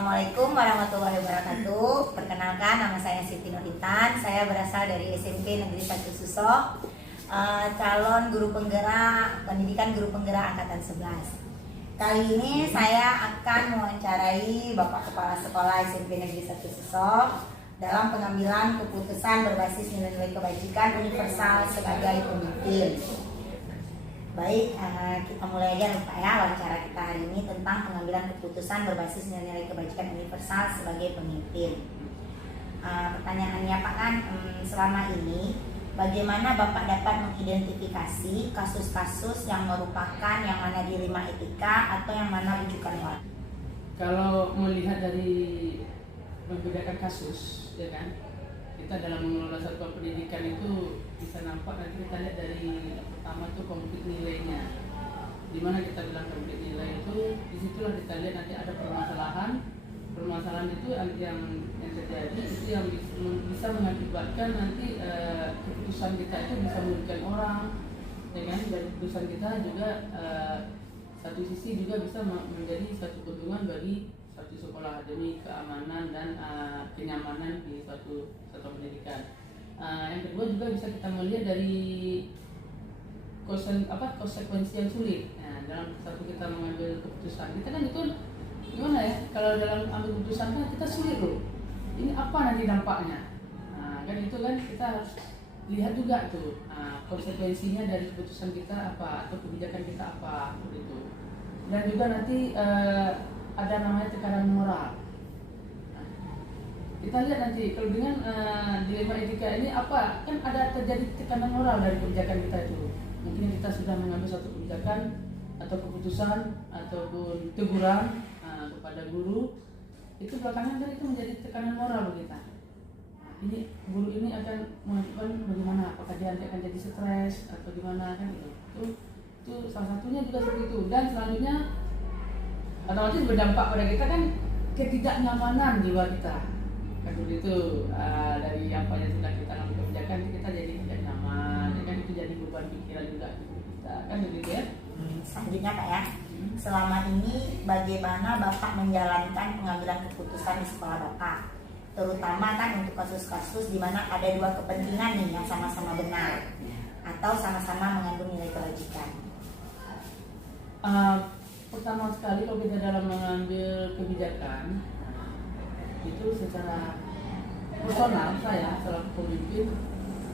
Assalamualaikum warahmatullahi wabarakatuh. Perkenalkan, nama saya Siti Nuritan. Saya berasal dari SMP Negeri 1 Susoh, calon guru penggerak pendidikan guru penggerak angkatan 11. Kali ini saya akan mewawancarai Bapak Kepala Sekolah SMP Negeri 1 Susoh dalam pengambilan keputusan berbasis nilai-nilai kebajikan universal sebagai pemimpin. Baik, kita mulai aja Pak ya wawancara kita hari ini tentang pengambilan keputusan berbasis nilai-nilai kebajikan universal sebagai pemimpin. Pertanyaannya Pak kan, selama ini bagaimana Bapak dapat mengidentifikasi kasus-kasus yang merupakan yang mana dilema etika atau yang mana rujukan moral? Kalau melihat dari membedakan kasus, ya kan, kita dalam mengelola satuan pendidikan itu bisa nampak, nanti kita lihat dari pertama itu konflik nilainya. Dimana kita bilang konflik nilai itu, disitulah kita lihat nanti ada permasalahan itu yang terjadi itu yang bisa mengakibatkan nanti keputusan kita itu bisa merugikan orang, ya kan, dan keputusan kita juga satu sisi juga bisa menjadi satu keuntungan bagi satu sekolah demi keamanan dan kenyamanan di suatu pendidikan. Yang kedua juga bisa kita melihat dari konsekuensi yang sulit. Nah, dalam satu kita mengambil keputusan, kita kan itu gimana ya? Kalau dalam ambil keputusan kan kita sulit loh. Ini apa nanti dampaknya? Kan itu kan kita harus lihat juga tuh konsekuensinya dari keputusan kita apa atau kebijakan kita apa begitu. Dan juga nanti ada namanya tekanan moral. Kita lihat nanti kalau dengan dilema etika ini apa, kan ada terjadi tekanan moral dari kebijakan kita itu. Mungkin kita sudah mengambil suatu kebijakan atau keputusan ataupun teguran kepada guru, itu belakangan kan itu menjadi tekanan moral bagi kita. Ini guru ini akan menentukan bagaimana, apakah dia nanti akan jadi stres atau gimana kan itu. Itu salah satunya juga seperti itu. Dan selanjutnya otomatis berdampak pada kita kan ketidaknyamanan jiwa kita. Kan begitu, dari apa yang sudah kita ambil kebijakan kita jadi tidak nyaman, ya kan, itu jadi beban pikiran juga kita, kan begitu ya. Selanjutnya Pak ya, selama ini bagaimana Bapak menjalankan pengambilan keputusan di sekolah Bapak, terutama kan untuk kasus-kasus di mana ada dua kepentingan nih yang sama-sama benar atau sama-sama mengandung nilai kebajikan. Pertama sekali kalau kita dalam mengambil kebijakan itu secara personal, saya selaku pemimpin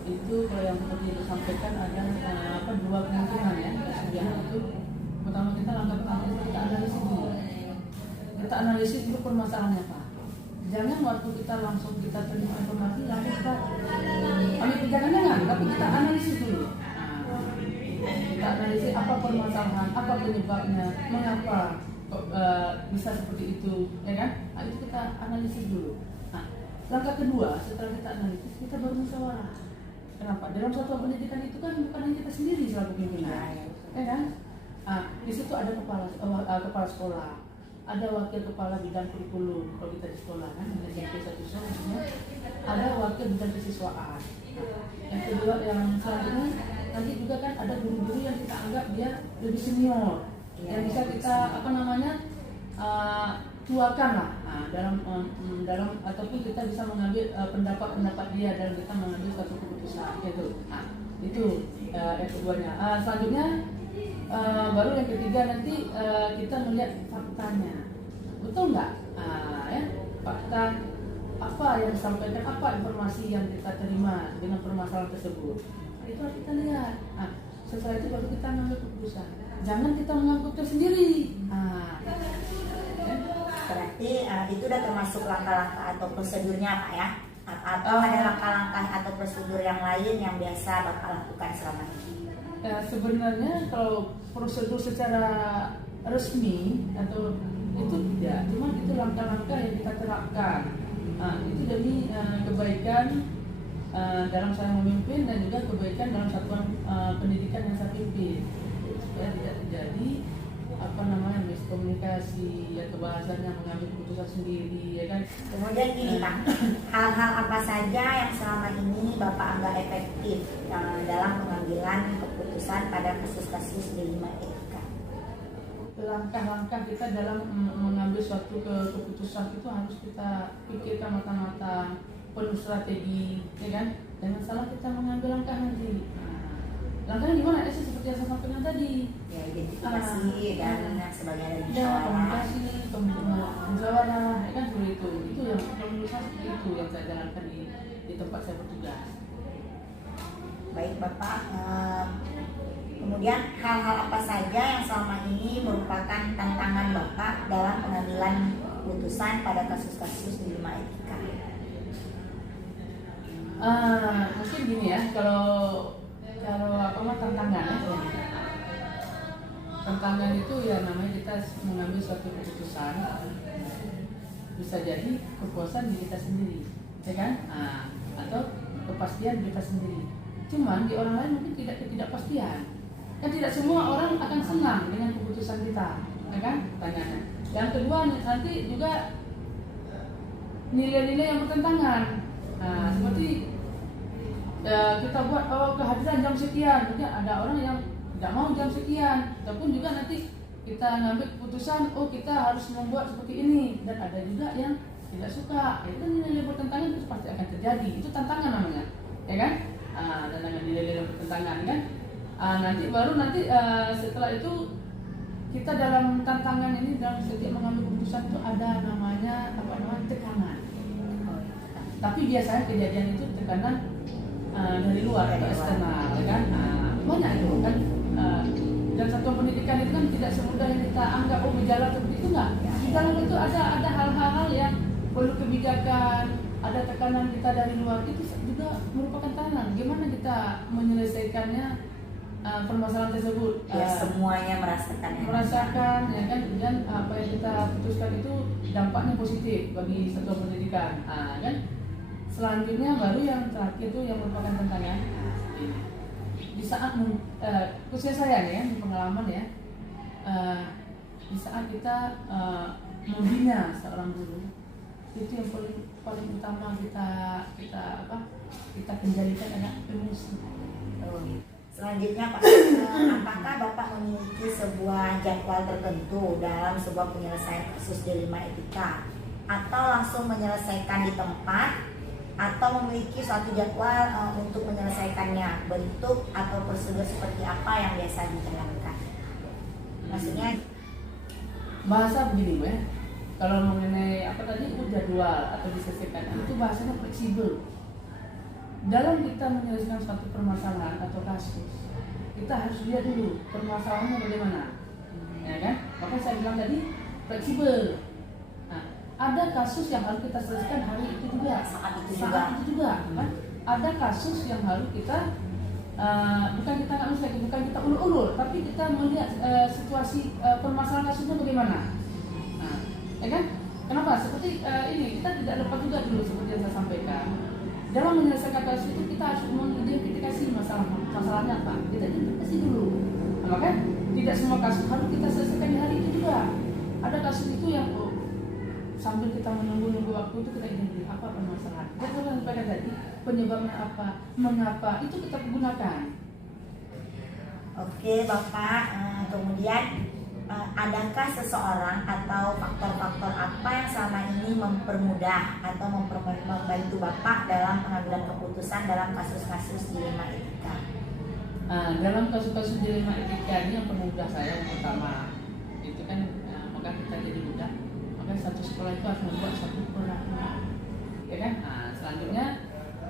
itu kalau yang seperti disampaikan ada dua kemungkinan ya. Yang itu pertama kita langkah pertama kita analisis dulu. Kita analisis dulu permasalahannya Pak. Jangan waktu kita langsung kita terima informasi langsung kita ambil kebijakannya kan, tapi kita analisis dulu. Kita analisis apa permasalahan, apa penyebabnya, mengapa bisa seperti itu, ya kan? Itu kita analisis dulu. Langkah kedua setelah kita analisis, kita baru musyawarah. Kenapa? Dalam satuan pendidikan itu kan bukan hanya kita sendiri selaku pimpinan, ya kan? Di situ ada kepala sekolah, ada wakil kepala bidang kurikulum kalau kita di sekolah kan, di SMP 1 Susoh maksudnya, ada wakil bidang kesiswaan. Yang kedua, yang selanjutnya nanti juga kan ada guru-guru yang kita anggap dia lebih senior, yang bisa kita tuakan lah dalam ataupun kita bisa mengambil pendapat dia dalam kita mengambil suatu keputusan gitu. Itu yang keduanya. Selanjutnya baru yang ketiga nanti kita melihat faktanya, betul nggak ya, fakta apa yang disampaikan, apa informasi yang kita terima dengan permasalahan tersebut. Itu harus kita lihat. Setelah itu baru kita mengambil keputusan. Jangan kita mengambil keputusan sendiri. Berarti itu udah termasuk langkah-langkah atau prosedurnya Pak ya? Atau ada langkah-langkah atau prosedur yang lain yang biasa Bapak lakukan selama ini? Sebenarnya kalau prosedur secara resmi atau itu tidak, cuma itu langkah-langkah yang kita terapkan. Itu demi kebaikan dalam saya memimpin dan juga kebaikan dalam satuan pendidikan yang saya pimpin, supaya tidak terjadi miskomunikasi, ya, kebahasannya mengambil keputusan sendiri, ya kan. Kemudian gini Pak, hal-hal apa saja yang selama ini Bapak anggap efektif dalam pengambilan keputusan pada kasus-kasus dilema etika? langkah-langkah kita dalam mengambil suatu keputusan itu harus kita pikirkan matang-matang, penuh strategi, ya kan? Jangan salah kita mengambil langkah nanti. Langkahnya gimana? Seperti yang saya sampaikan tadi. Ya, identifikasi dan sebagai ada Ya, musyawarah. komunikasi, musyawarah, ya kan seperti itu. Itu yang menurut saya seperti itu yang saya jalankan di tempat saya bertugas. Baik Bapak, kemudian hal-hal apa saja yang selama ini merupakan tantangan Bapak dalam pengambilan keputusan pada kasus-kasus dilema etika? Mungkin gini ya, kalau apa mah tantangan ya. Tantangan itu ya namanya kita mengambil suatu keputusan, bisa jadi kepuasan diri kita sendiri, ya kan? Atau kepastian kita sendiri. Cuman di orang lain mungkin tidak ketidakpastian. Kan tidak semua orang akan senang dengan keputusan kita, ya kan? Pertanyaannya. Yang kedua nanti juga nilai-nilai yang bertentangan. Seperti kita buat kehadiran jam sekian, kemudian ada orang yang tidak mau jam sekian, ataupun juga nanti kita ngambil keputusan, kita harus membuat seperti ini, dan ada juga yang tidak suka. Itu nilai-nilai bertentangan itu pasti akan terjadi. Itu tantangan namanya, ya kan? Tantangan nilai-nilai bertentangan kan. Nanti setelah itu kita dalam tantangan ini, dalam setiap mengambil keputusan itu ada namanya tekanan. Tapi biasanya kejadian itu tekanan dari luar atau eksternal, ya kan? Banyak itu kan. Dan satuan pendidikan itu kan tidak semudah yang kita anggap berjalan seperti itu, enggak. Di dalam itu ada hal-hal yang perlu kebijakan, ada tekanan kita dari luar, itu juga merupakan tantangan. Gimana kita menyelesaikannya permasalahan tersebut? Semuanya merasakan ya kan, dan apa yang kita putuskan itu dampaknya positif bagi satuan pendidikan, kan? Selanjutnya baru yang terakhir itu yang merupakan tantangan. Di saat khususnya saya nih ya, di pengalaman ya, di saat kita membina seorang guru, itu yang paling utama kita kendalikan adalah emosi. Selanjutnya Pak, apakah Bapak memiliki sebuah jadwal tertentu dalam sebuah penyelesaian kasus dilema etika, atau langsung menyelesaikan di tempat, atau memiliki suatu jadwal untuk menyelesaikannya, bentuk atau prosedur seperti apa yang biasa dijalankan? Maksudnya bahasa begini ya, kalau mengenai jadwal atau diselesaikan, itu bahasanya fleksibel. Dalam kita menyelesaikan suatu permasalahan atau kasus, kita harus lihat dulu permasalahannya bagaimana, ya kan? Maka saya bilang tadi fleksibel. Ada kasus yang harus kita selesaikan hari itu juga, saat itu juga, kan? Ada kasus yang harus kita bukan kita nggak menyelesaikan, bukan kita ulur-ulur, tapi kita melihat situasi permasalahan kasusnya bagaimana, ya kan? Kenapa? Seperti ini, kita tidak lepas juga dulu seperti yang saya sampaikan. Dalam menyelesaikan kasus itu kita harus mengidentifikasi masalahnya apa. Kita identifikasi dulu. Maka tidak semua kasus harus kita selesaikan di hari itu juga. Ada kasus itu yang sambil kita menunggu waktu itu kita identifikasi apa permasalahan. Dan kalau sampaikan tadi penyebabnya apa, mengapa, itu kita gunakan. Oke Bapak, kemudian adakah seseorang atau faktor-faktor apa yang selama ini mempermudah atau membantu Bapak dalam pengambilan keputusan dalam kasus-kasus dilema etika? Dalam kasus-kasus dilema etika ini yang permudah saya yang pertama itu kan, maka kita jadi mudah. Maka satu sekolah itu harus membuat satu peraturan, ya kan? Selanjutnya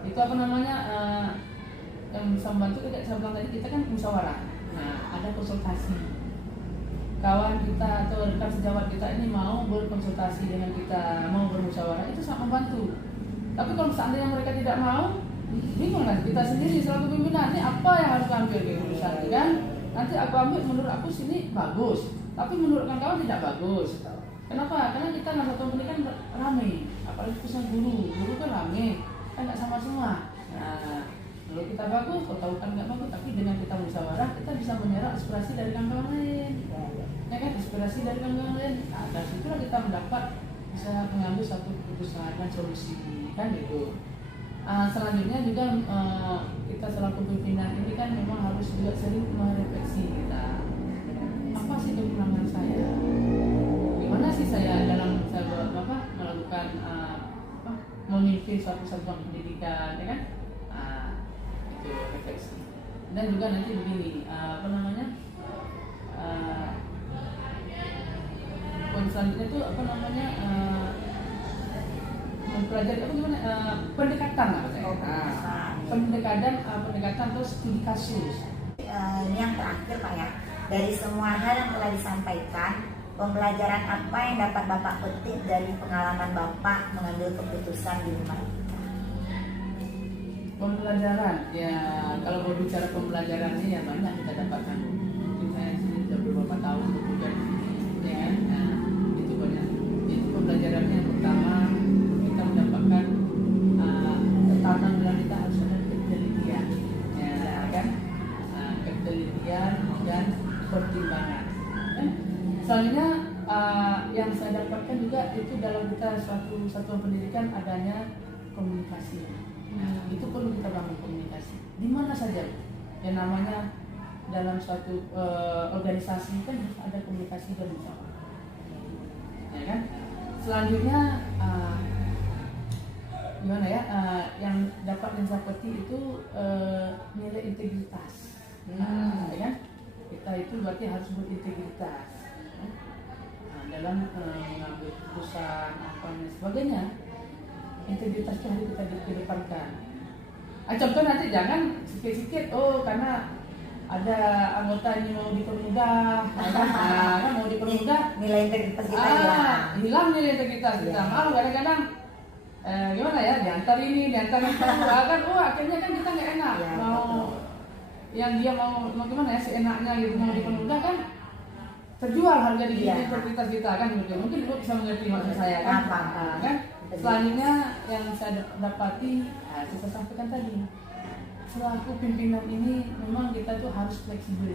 itu yang bisa membantu saya bilang tadi, kita kan musyawarah. Ada konsultasi. Kawan kita atau rekan sejawat kita ini mau berkonsultasi dengan kita, mau bermusyawarah, itu sangat membantu. Tapi kalau seandainya mereka tidak mau, bingung kan? Kita sendiri selaku pimpinan, ini apa yang harus ambil keputusan, kan? Nanti aku ambil, menurut aku sini bagus, tapi menurut kawan tidak bagus. Kenapa? Karena kita satuan pendidikan rame, apalagi khususnya guru kan rame, kan nggak sama semua. Menurut kita bagus, kalau tahu kan nggak bagus, tapi dengan kita musyawarah kita bisa menyerap aspirasi dari kawan-kawan lain, ya kan? Aspirasi dari kawan-kawan lain. Dari situlah kita bisa mengambil satu keputusan dan solusi, kan gitu. Selanjutnya juga kita selaku pimpinan ini kan memang harus juga sering merefleksi kita. apa sih kekurangan saya, gimana sih saya dalam melakukan memimpin suatu satuan pendidikan, ya kan? Itu refleksi. Dan juga nanti begini, poin selanjutnya itu mempelajari pendekatan lah katanya. Pendekatan terus studi kasus. Ini yang terakhir Pak ya, dari semua hal yang telah disampaikan, pembelajaran apa yang dapat Bapak petik dari pengalaman Bapak mengambil keputusan di rumah kita? Pembelajaran, ya kalau mau bicara pembelajaran ini ya banyak kita dapatkan. Mungkin saya sini sudah beberapa tahun bekerja di sini, ya. Nah, itu banyak. Itu pembelajarannya yang pertama kita mendapatkan tekanan dalam kita harus ada ketelitian, ya kan? Ketelitian dan pertimbangan. Selanjutnya yang saya dapatkan juga itu dalam kita suatu satuan pendidikan adanya komunikasi. Itu perlu kita bangun komunikasi di mana saja. Yang namanya dalam suatu organisasi kan harus ada komunikasi dan musyawarah, ya kan? Selanjutnya gimana ya? Yang dapat didapati itu nilai integritas, ya kan? Kita itu berarti harus berintegritas dalam mengambil keputusan apa dan sebagainya. Integritasnya harus kita kedepankan. Contoh nanti jangan sikit-sikit, karena ada anggota ini mau dipermudah, kan mau dipermudah, nilai integritas kita hilang nilai integritas kita. Malu kadang-kadang gimana ya, diantar ini, diantar itu, kan akhirnya kan kita nggak enak. Mau yang dia mau gimana ya, seenaknya gitu mau dipermudah kan terjual harga diri integritas kita kan gitu. Mungkin Ibu bisa mengerti maksud saya kan? Kan? Selanjutnya yang saya dapati, saya sampaikan tadi, selaku pimpinan ini memang kita tuh harus fleksibel.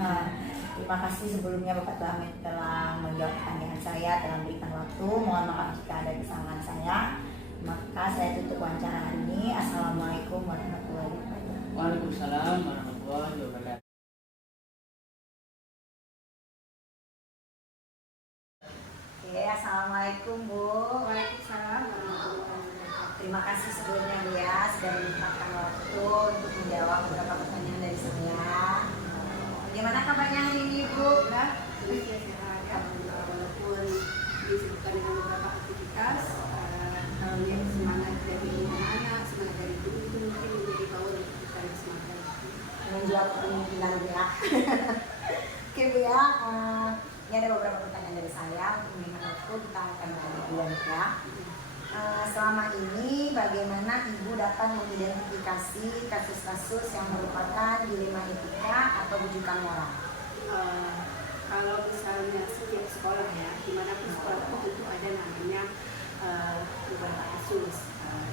Nah, terima kasih sebelumnya Bapak telah menjawab pertanyaan saya, telah memberikan waktu. Mohon maaf jika ada kesalahan saya. Maka saya tutup wawancara hari ini. Assalamualaikum warahmatullahi wabarakatuh. Waalaikumsalam warahmatullahi wabarakatuh. Assalamualaikum Bu. Waalaikumsalam warahmatullahi wabarakatuh. Terima kasih sebelumnya Bu ya sudah menyempatkan waktu untuk menjawab beberapa pertanyaan dari saya. Bagaimana kabarnya hari ini Bu? Demikian sehat, walaupun disibukkan dengan beberapa aktivitas, yang semangat dari anak-anak, semangat dari guru itu mungkin menjadi power untuk kita yang semangat menjawab kemungkinan Bu ya. Oke Bu ya, ini ada beberapa pertanyaan dari saya. Untuk mengingat waktu kita akan bagi dua ya. Selama ini bagaimana Ibu dapat mengidentifikasi kasus-kasus yang merupakan dilema etika atau rujukan moral? Kalau misalnya setiap sekolah ya, dimanapun sekolah itu tentu ada namanya beberapa kasus,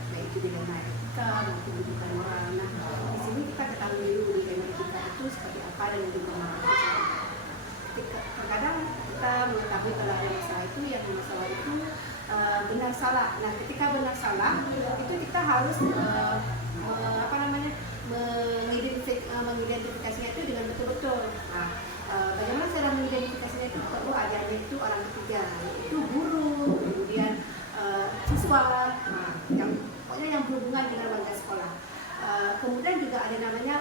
baik itu dilema etika maupun rujukan moral. Nah, di sini kita ketahui dulu dilema etika itu seperti apa dan rujukan moral itu seperti apa. Terkadang kita mengetahui kalau ada masalah itu, yang masalah itu benar salah. Nah, ketika benar salah itu kita harus mengidentifikasinya itu dengan betul-betul. Nah, bagaimana cara mengidentifikasinya itu? Perlu adanya itu orang ketiga, yaitu guru, kemudian siswa, pokoknya yang berhubungan dengan warga sekolah. Kemudian juga ada namanya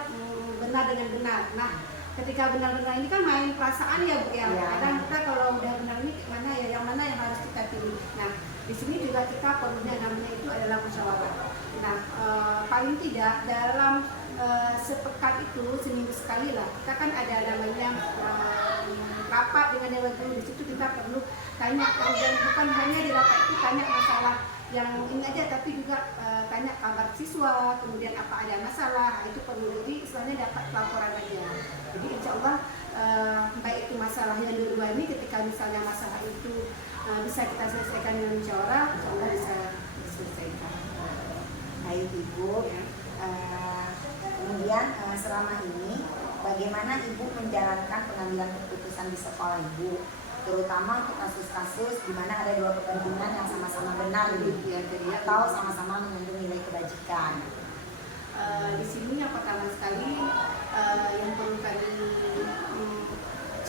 benar dengan benar. Nah, ketika benar-benar ini kan main perasaan ya Bu ya. Kadang kita kalau udah benar ini mana ya, yang mana yang harus kita pilih. Nah, di sini juga kita perlunya namanya itu adalah musyawarah. Nah, paling tidak dalam sepekan itu seminggu sekali lah kita kan ada namanya rapat dengan dewan guru. Di situ kita perlu tanya, dan bukan hanya di rapat itu tanya masalah yang ini aja, tapi juga tanya kabar siswa, kemudian apa ada masalah, itu perlu. Jadi istilahnya dapat laporan aja. Jadi insya Allah baik itu masalah yang dua-dua ini, ketika misalnya masalah itu bisa kita selesaikan dengan musyawarah, insya Allah bisa diselesaikan. Baik Ibu ya. Kemudian selama ini bagaimana Ibu menjalankan pengambilan keputusan di sekolah Ibu, terutama untuk kasus-kasus di mana ada dua kepentingan yang sama-sama benar gitu ya, atau sama-sama mengandung nilai kebajikan. Di sini yang pertama sekali yang perlu kami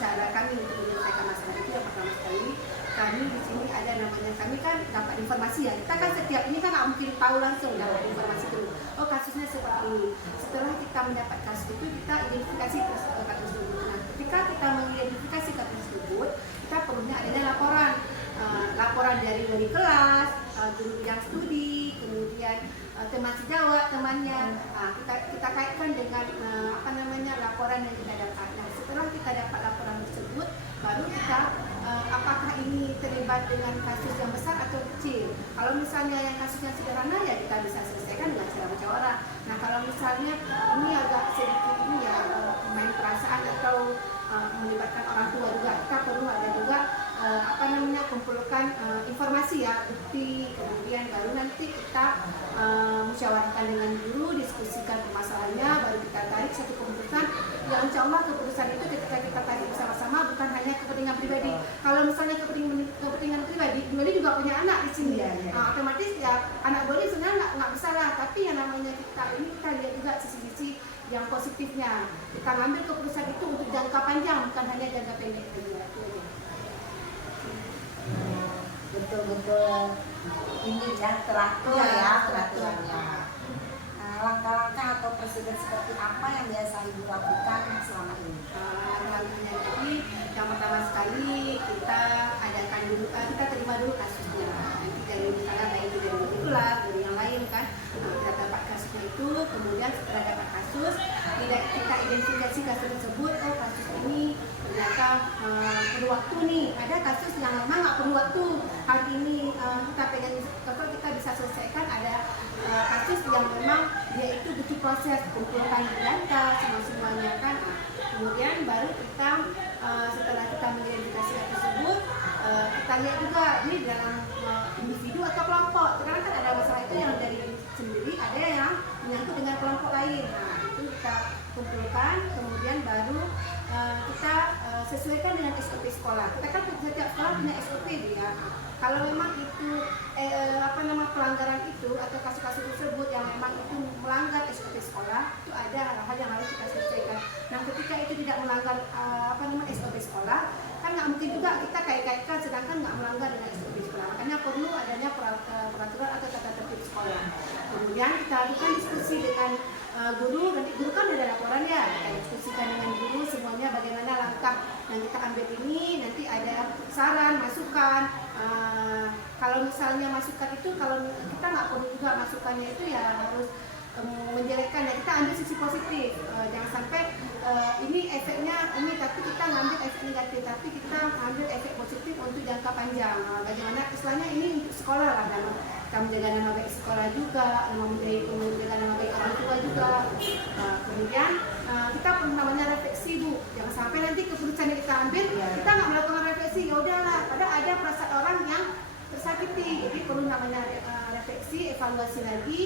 cara kami untuk menyelesaikan masalah itu yang pertama sekali kami di sini ada namanya, kami kan dapat informasi ya, kita kan setiap ini kan nggak mungkin tahu langsung, dapat informasi dulu, oh kasusnya seperti ini. Setelah kita mendapat kasus itu kita identifikasi kasus tersebut. Nah ketika kita mengidentifikasi kasus tersebut, kita perlunya adanya laporan, laporan dari kelas, guru bidang studi, kemudian teman sejawat temannya, kita kaitkan dengan laporan yang kita dapat. Nah setelah kita dapat laporan tersebut, baru kita apakah ini terlibat dengan kasus yang besar atau kecil. Kalau misalnya yang kasusnya sederhana ya kita bisa selesaikan dengan cara musyawarah. Nah kalau misalnya ini agak sedikit ini ya main perasaan atau melibatkan orang tua juga, kita perlu ada juga kumpulkan informasi ya, bukti, kemudian baru nanti kita musyawarahkan dengan guru, diskusikan permasalahannya, baru kita tarik satu keputusan. Ya insya Allah keputusan itu ketika kita tarik bersama-sama, bukan hanya kepentingan pribadi. Kalau misalnya kepentingan pribadi juga punya anak di sini, otomatis ya anak boleh sebenarnya nggak bersalah, tapi yang namanya kita lihat juga sisi-sisi yang positifnya. Kita ngambil keputusan itu untuk jangka panjang, bukan hanya jangka pendek saja. Itu aja. Betul-betul ini ya teratur ya peraturannya. Langkah-langkah atau prosedur seperti apa yang biasa Ibu lakukan selama ini? Langkahnya tadi yang pertama sekali kita adakan dulu, kita terima dulu kasusnya. Nanti dari misalnya dari kelas, dari yang lain kan, kita dapat kasusnya itu, kemudian setelah dapat kasus, kita identifikasi kasus tersebut. Oh kasus ini ternyata perlu waktu nih. Ada kasus yang memang nggak perlu waktu. Hari ini kita pengen, kalau kita bisa selesaikan, ada kasus yang memang dia itu butuh proses kumpulkan data semuanya kan. Kemudian baru kita setelah kita mengidentifikasi kasus tersebut, kita lihat juga ini dalam individu atau kelompok. Karena kan ada masalah itu yang dari sendiri, ada yang menyangkut dengan kelompok lain. Nah itu kita kumpulkan, kemudian baru kita sesuaikan dengan SOP sekolah. Kita kan setiap sekolah punya SOP dia. Kalau memang itu pelanggaran itu atau kasus-kasus tersebut yang memang itu melanggar SOP sekolah, itu ada hal-hal yang harus kita selesaikan. Nah ketika itu tidak melanggar SOP sekolah, kan nggak mungkin juga kita kait-kaitkan sedangkan nggak melanggar dengan SOP sekolah. Makanya perlu adanya peraturan atau tata tertib sekolah. Kemudian kita lakukan diskusi dengan guru, nanti guru kan ada laporan ya, kita diskusikan dengan guru semuanya bagaimana langkah yang kita ambil ini, nanti ada saran, masukan. Kalau misalnya masukan itu, kalau kita nggak perlu juga masukannya itu ya harus menjelekkan ya, kita ambil sisi positif, jangan sampai ini efeknya ini tapi kita ngambil efek negatif, tapi kita ambil efek positif untuk jangka panjang. Bagaimana istilahnya ini untuk sekolah lah, kita menjaga nama baik sekolah juga, menjaga nama baik orang tua juga. Kemudian kita perlu namanya refleksi Bu, jangan sampai nanti keputusan yang kita ambil kita nggak melakukan refleksi, ya udahlah, padahal ada perasaan orang yang tersakiti. Jadi perlu namanya refleksi, evaluasi lagi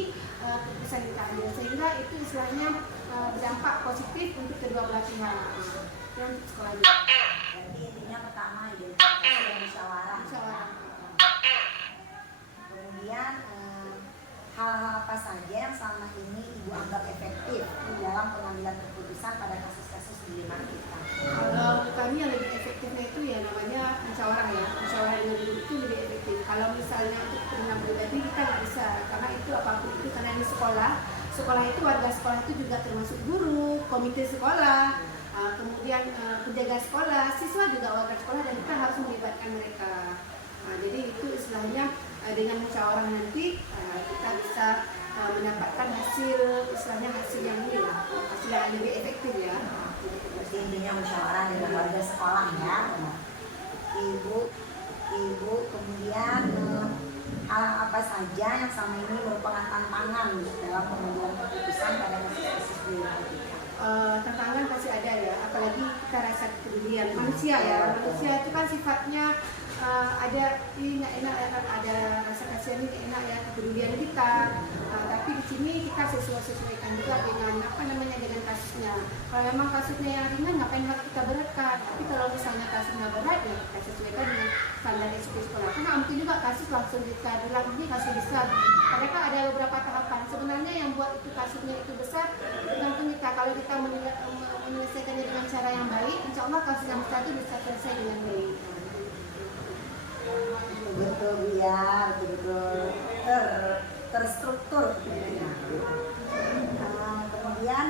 keputusan yang kita ambil, sehingga itu istilahnya berdampak positif untuk kedua belah pihak. Dan untuk sekolah juga. Jadi intinya pertama identifikasi dan musyawarah. Kemudian hal-hal apa saja yang selama ini Ibu anggap efektif dalam pengambilan keputusan pada kasus-kasus di lingkungan kita? Kalau kami yang lebih efektifnya itu ya namanya musyawarah ya, musyawarah dengan guru itu lebih efektif. Kalau misalnya untuk kepentingan pribadi kita nggak bisa, karena itu apapun itu karena ini sekolah itu warga sekolah itu juga termasuk guru, komite sekolah, kemudian penjaga sekolah, siswa juga warga sekolah, dan kita harus melibatkan mereka. Jadi itu istilahnya dengan musyawarah nanti kita bisa mendapatkan hasil yang ini lah, hasil yang lebih efektif ya. Jadi intinya musyawarah dengan warga sekolah ya. Ibu kemudian hal apa saja yang selama ini merupakan tantangan dalam pengambilan keputusan pada kasus-kasus di lingkungan kita? Tantangan pasti ada ya, apalagi kita rasa kepedulian manusia ya. Manusia itu kan sifatnya ada ini nggak enak ya, kan ada rasa kasihan ini enak ya, kepedulian kita. Tapi di sini kita sesuaikan juga dengan dengan kasusnya. Kalau memang kasusnya yang ringan, ngapain harus kita beratkan? Tapi kalau misalnya kasusnya berat ya kita sesuaikan dengan standar SOP sekolah. Karena mungkin juga kasus langsung kita bilang ini kasus besar. Mereka ada beberapa tahapan. Sebenarnya yang buat itu kasusnya itu besar tergantung kita. Kalau kita menyelesaikannya dengan cara yang baik, insya Allah kasus yang besar itu bisa selesai dengan baik. Betul Bu ya, betul-betul terstruktur sebenarnya. Kemudian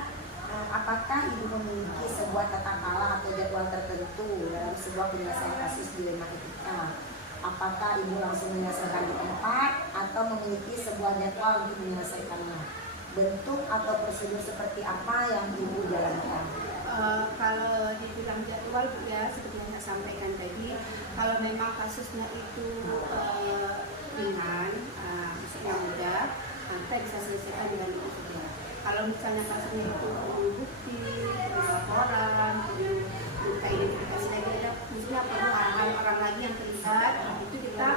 apakah Ibu memiliki sebuah tata cara atau jadwal tertentu dalam sebuah penyelesaian kasus dilema etika? Apakah Ibu langsung menyelesaikan di tempat atau memiliki sebuah jadwal untuk menyelesaikannya? Bentuk atau prosedur seperti apa yang Ibu jalankan? Kalau dibilang jadwal Bu ya, seperti yang saya sampaikan tadi, kalau memang kasusnya itu ringan, maksudnya mudah, kita bisa selesaikan dengan itu saja. Kalau misalnya kasusnya itu perlu bukti, perlu laporan, perlu minta identifikasi lagi, ada maksudnya perlu orang lagi yang terlibat, itu kita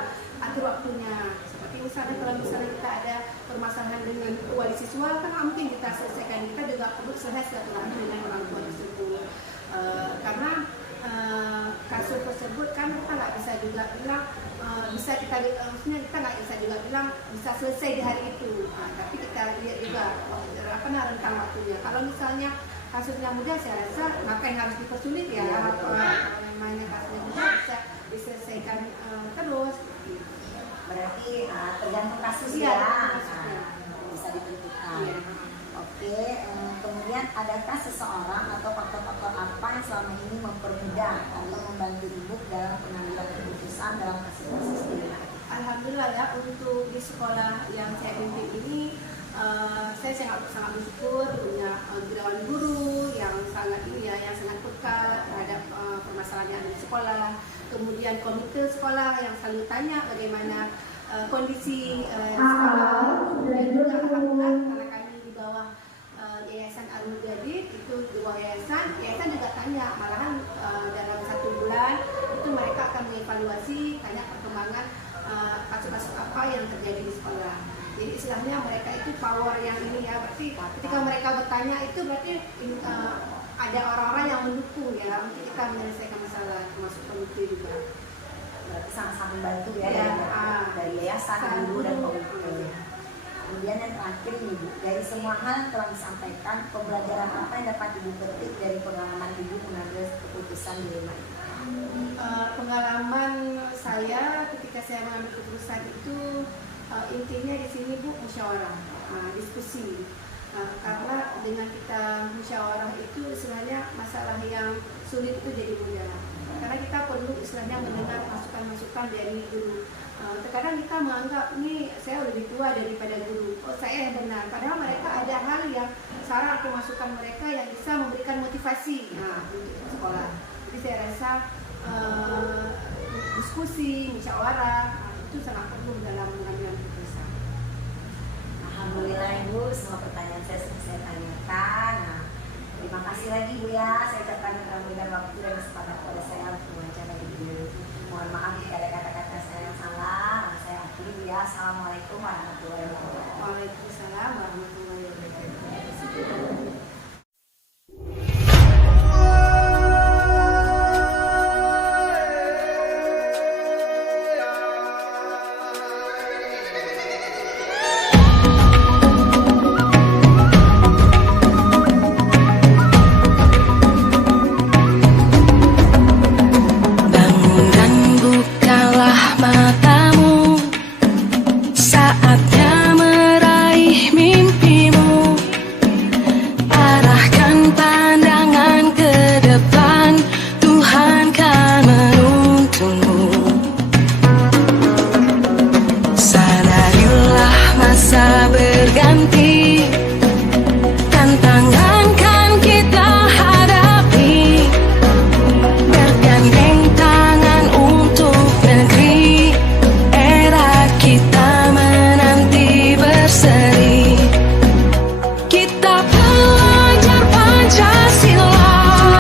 atur waktunya. Seperti misalnya kalau misalnya kita ada permasalahan dengan wali siswa, kan mungkin kita selesaikan, kita juga perlu selesai silaturahmi dengan orang tua tersebut. Karena kasus tersebut kan kita nggak bisa juga bilang bisa kita maksudnya kita nggak bisa juga bilang bisa selesai di hari itu. Tapi kita lihat juga rentang waktunya. Kalau misalnya kasusnya mudah, saya rasa ngapain harus dipersulit ya. Kalau memangnya kasusnya mudah bisa diselesaikan terus. Berarti tergantung kasus Iya, ya, bisa ditentukan. Iya. Oke, kemudian adakah seseorang atau faktor-faktor apa yang selama ini mempermudah atau membantu Ibu dalam pengambilan keputusan dalam kasus-kasus dilema etika? Alhamdulillah ya, untuk di sekolah yang saya pimpin ini saya sangat bersyukur punya birawan guru yang sangat yang sangat peka terhadap permasalahan yang ada di sekolah. Kemudian komite sekolah yang selalu tanya bagaimana kondisi sekolah. Dan juga alhamdulillah karena kami di bawah Yayasan Al-Mujadid, itu di bawah yayasan juga tanya, malahan dalam 1 bulan itu mereka akan mengevaluasi, tanya perkembangan kasus-kasus apa yang terjadi di sekolah. Jadi istilahnya mereka itu power yang ini ya, berarti ketika mereka bertanya itu berarti ada orang-orang yang mendukung ya untuk kita menyelesaikan masalah, termasuk komite juga. Berarti sangat-sangat membantu ya, Ya, dari yayasan, guru dan komite. Kemudian yang terakhir nih Bu, dari semua hal yang telah disampaikan, pembelajaran apa yang dapat Ibu petik dari pengalaman Ibu mengambil keputusan dilema etika? Pengalaman saya ketika saya mengambil keputusan itu intinya di sini Bu, musyawarah, diskusi. Karena dengan kita musyawarah itu istilahnya masalah yang sulit itu jadi mudah. Karena kita perlu istilahnya mendengar masukan-masukan dari guru. Terkadang kita menganggap ini saya lebih tua daripada guru, saya yang benar. Padahal mereka ada hal yang saran atau masukan mereka yang bisa memberikan motivasi untuk sekolah. Jadi saya rasa diskusi, musyawarah itu sangat perlu dalam mengambil keputusan. Alhamdulillah Ibu, semua pertanyaan saya sudah saya tanyakan. Terima kasih lagi Bu ya, saya ucapkan memberikan waktu dan kesempatan kepada saya untuk wawancara Ibu. Mohon maaf jika ada kata-kata saya yang salah. Saya akhiri Bu ya. Assalamualaikum warahmatullahi wabarakatuh. Waalaikumsalam warahmatullahi wabarakatuh. Bangun dan bukalah matamu, saatnya